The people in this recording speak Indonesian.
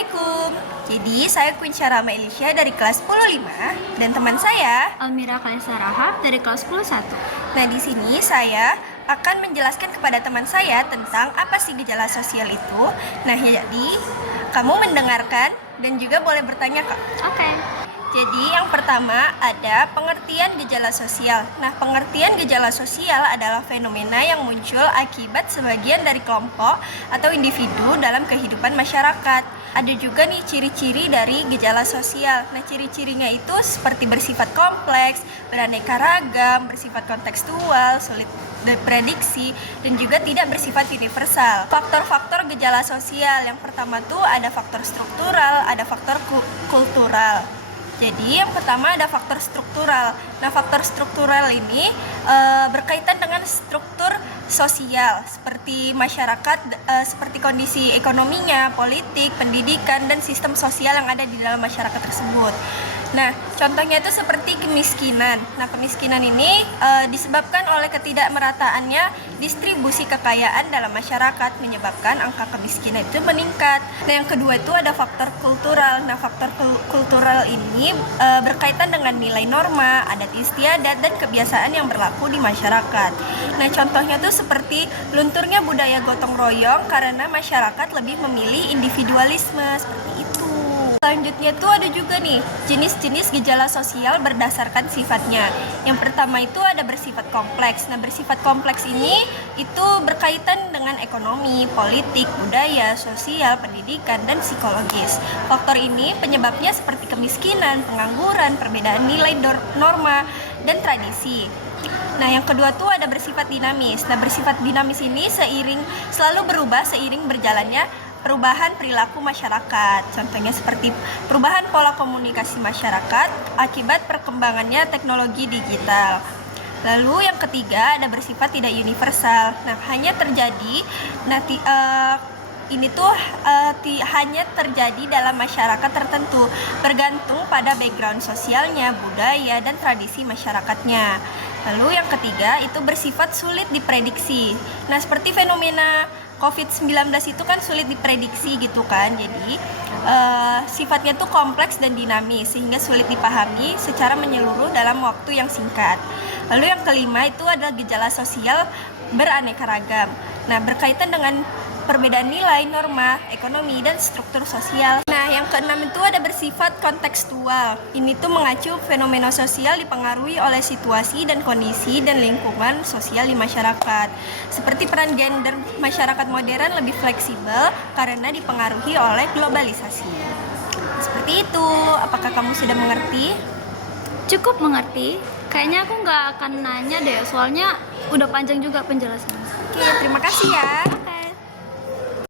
Assalamualaikum. Jadi saya Kunsyara Rama Elisha dari kelas 10-5 dan teman saya Almira Kalesa Rahab dari kelas 10-1. Nah, di sini saya akan menjelaskan kepada teman saya tentang apa sih gejala sosial itu. Nah, jadi kamu mendengarkan dan juga boleh bertanya, Kak. Oke. Jadi yang pertama ada pengertian gejala sosial. Nah, pengertian gejala sosial adalah fenomena yang muncul akibat sebagian dari kelompok atau individu dalam kehidupan masyarakat. Ada juga nih ciri-ciri dari gejala sosial. Nah, ciri-cirinya itu seperti bersifat kompleks, beraneka ragam, bersifat kontekstual, sulit diprediksi, dan juga tidak bersifat universal. Faktor-faktor gejala sosial yang pertama tuh ada faktor struktural, ada faktor kultural. Jadi yang pertama ada faktor struktural. Nah, faktor struktural ini berkaitan dengan struktur sosial seperti masyarakat, seperti kondisi ekonominya, politik, pendidikan, dan sistem sosial yang ada di dalam masyarakat tersebut. Nah, contohnya itu seperti kemiskinan. Nah, kemiskinan ini disebabkan oleh ketidakmerataannya distribusi kekayaan dalam masyarakat, menyebabkan angka kemiskinan itu meningkat. Nah, yang kedua itu ada faktor kultural. Nah, faktor kultural ini berkaitan dengan nilai norma, adat istiadat, dan kebiasaan yang berlaku di masyarakat. Nah, contohnya itu seperti lunturnya budaya gotong royong karena masyarakat lebih memilih individualisme, seperti itu. Selanjutnya tuh ada juga nih jenis-jenis gejala sosial berdasarkan sifatnya. Yang pertama itu ada bersifat kompleks. Nah, bersifat kompleks ini itu berkaitan dengan ekonomi, politik, budaya, sosial, pendidikan, dan psikologis. Faktor ini penyebabnya seperti kemiskinan, pengangguran, perbedaan nilai norma, dan tradisi. Nah, yang kedua tuh ada bersifat dinamis. Nah, bersifat dinamis ini selalu berubah seiring berjalannya perubahan perilaku masyarakat. Contohnya seperti perubahan pola komunikasi masyarakat akibat perkembangannya teknologi digital. Lalu yang ketiga ada bersifat tidak universal. Nah, hanya terjadi hanya terjadi dalam masyarakat tertentu, bergantung pada background sosialnya, budaya, dan tradisi masyarakatnya. Lalu yang ketiga itu bersifat sulit diprediksi. Nah, seperti fenomena COVID-19 itu kan sulit diprediksi gitu kan. Jadi sifatnya tuh kompleks dan dinamis sehingga sulit dipahami secara menyeluruh dalam waktu yang singkat. Lalu yang kelima itu adalah gejala sosial beraneka ragam. Nah, berkaitan dengan perbedaan nilai, norma, ekonomi, dan struktur sosial. Nah, yang keenam itu ada bersifat kontekstual. Ini tuh mengacu fenomena sosial dipengaruhi oleh situasi dan kondisi dan lingkungan sosial di masyarakat. Seperti peran gender masyarakat modern lebih fleksibel karena dipengaruhi oleh globalisasi. Seperti itu. Apakah kamu sudah mengerti? Cukup mengerti. Kayaknya aku nggak akan nanya deh, soalnya udah panjang juga penjelasannya. Oke, terima kasih ya.